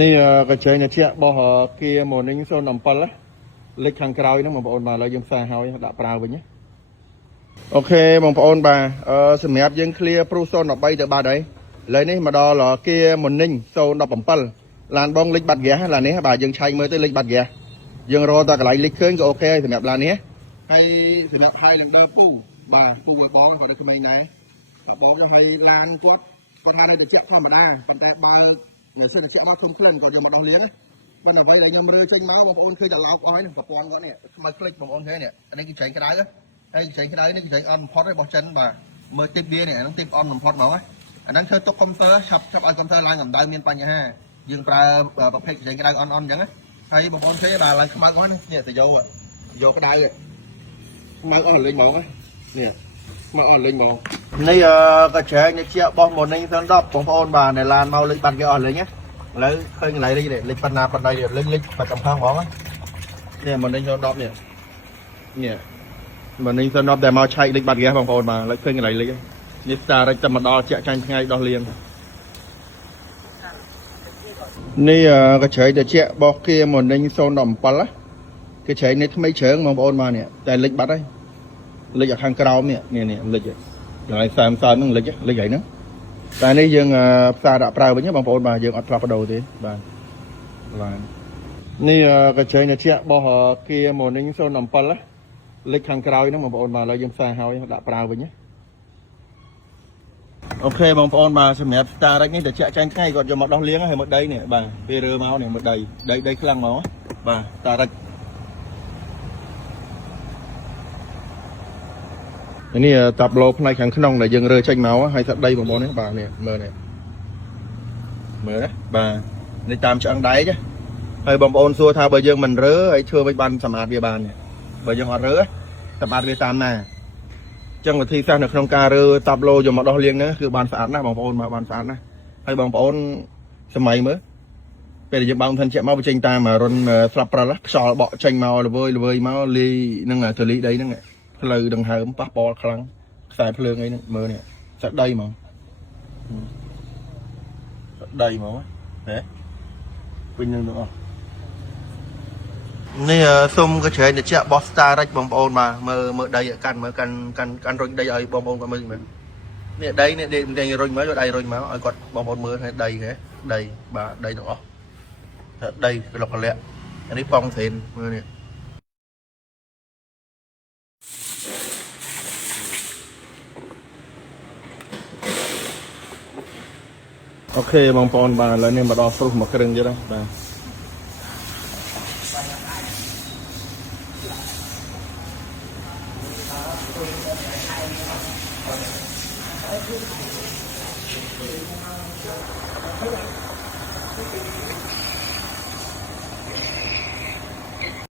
នេះកញ្ចែងត្រជាក់របស់kia Morning 07លេខខាងក្រោយហ្នឹងបងប្អូនបាទឥឡូវយើងផ្សាយហើយដាក់ប្រើវិញណាអូខេបងប្អូនបាទសម្រាប់យើង clear proof 013ទៅបាត់ហើយឥឡូវនេះមកដល់kia Morning 017ឡានបងលេខបាត់ហ្គាសឡាននេះបាទយើងឆែកមើលទៅលេខបាត់ហ្គាសយើងរកតែកន្លែងលេខឃើញក៏អូខេសម្រាប់ឡាននេះហើយសម្រាប់ Highlander ពូបាទពូឲ្យបងគាត់នៅក្មេងដែរបងឲ្យឡានគាត់ថានៅត្រជាក់ធម្មតាប៉ុន្តែបើនៅសិនត្រជាក់មកធំក្លិនគាត់យកមកដោះលាងបានអ្វីដែលខ្ញុំរើចេញមកបងប្អូនឃើញតែឡោកអស់ហើយប្រព័ន្ធគាត់នេះខ្មៅคลิกបងប្អូនឃើញនេះអានេះគឺចែងក្តៅហើយចែងក្តៅនេះគឺចែងអនបំផុតរបស់ចិនបាទមើលទីបវានេះអានឹងទីបអនបំផុតហ្មងអាហ្នឹងធ្វើទុកកុំព្យូទ័រឆាប់ឲ្យកុំព្យូទ័រឡើងកម្ដៅមានបញ្ហាយើងប្រើប្រភេទចែងក្តៅអនអញ្ចឹងហើយបងប្អូនឃើញបាទឡើងខ្មៅអស់នេះទៅយកក្តៅខ្មៅអស់លេងហ្មងនេះមកអស់លេងហ្មងនេះកញ្ចែងនេះជាបោះមុននេះទៅ10បងប្អូនបាទនៅឡានមកលេងបាត់គេអស់លេងណាឥឡូវឃើញកន្លែងលេខប៉ុណ្ណាលេខបាត់កំផាំងហ្មងនេះមុននេះទៅ10នេះមុននេះទៅ10តែមកឆែកលេខបាត់គេបងប្អូនបាទឥឡូវឃើញកន្លែងលេខនេះស្តារិចតែមកដល់ជាក់ចាញ់ថ្ងៃដោះលាងនេះកញ្ចែងទៅជាបោះគេមុននេះ017គេឆែកនេះថ្មីជ្រើងបងប្អូនបាទនេះតែលេខបាត់ហើយលេខởខាងក្រោមនេះលេខកន្លែង30ហ្នឹងលេខហើយហ្នឹងតែនេះយើងផ្សារដាក់ប្រើវិញបងប្អូនបាទយើងអត់ផ្លាស់ប្ដូរទេបាទឡើងនេះកញ្ចែងត្រជាក់របស់kia Morning 07លេខខាងក្រោយហ្នឹងបងប្អូនបាទឥឡូវយើងផ្សាយហើយដាក់ប្រើវិញណាអូខេបងប្អូនបាទសម្រាប់ Starix នេះត្រជាក់ចាញ់ថ្ងៃគាត់យកមកដោះលាងហើយមើលដីនេះបាទពេលរើមកនេះមើលដីខ្លាំងមកបាទ Starixនេះតាប់ឡូផ្នែកខាងក្នុងដែលយើងរើចេញមកហើយទឹកដីបងប្អូននេះបាទនេះមើលណាបាទនេះតាមឆ្អឹងដែកហើយបងប្អូនសួរថាបើយើងមិនរើហើយធ្វើមិនបានសម្អាតវាបានបើយើងអត់រើសម្អាតវាតាមណាអញ្ចឹងវិធីសាស្ត្រនៅក្នុងការរើតាប់ឡូយកមកដោះលាងហ្នឹងគឺបានស្អាតណាស់បងប្អូនមកបានស្អាតណាស់ហើយបងប្អូនសម័យមើលពេលដែលយើងបើកធនជាក់មកបញ្ចេញតាមរុនស្លាប់ព្រិលខ្យល់បក់ចេញមកល្វើយមកលាយនឹងទលីដីហ្នឹងផ្លូវដង្ហើមប៉ះពាល់ខ្លាំងខ្សែភ្លើងអីហ្នឹងមើលនេះសាច់ដីហ្មងសាច់ដីហ្មងហ៎ពេញនឹងទាំងអស់នេះសុំកញ្ចែងត្រជាក់របស់ Starix បងប្អូនបាទមើលដីកាន់មើលកាន់រុញដីឲ្យបងប្អូនគាត់មើលនេះដីនេះតែរុញមើលយកដៃរុញមកឲ្យគាត់បងប្អូនមើលឲ្យដីបាទដីទាំងអស់ដីក្លុកកលាក់អានេះប៉ងស្រេនមើលនេះអូខេបងប្អូនបាទឥឡូវនេះមកដល់ស្រុះមកគ្រឿងទៀតហើយបាទ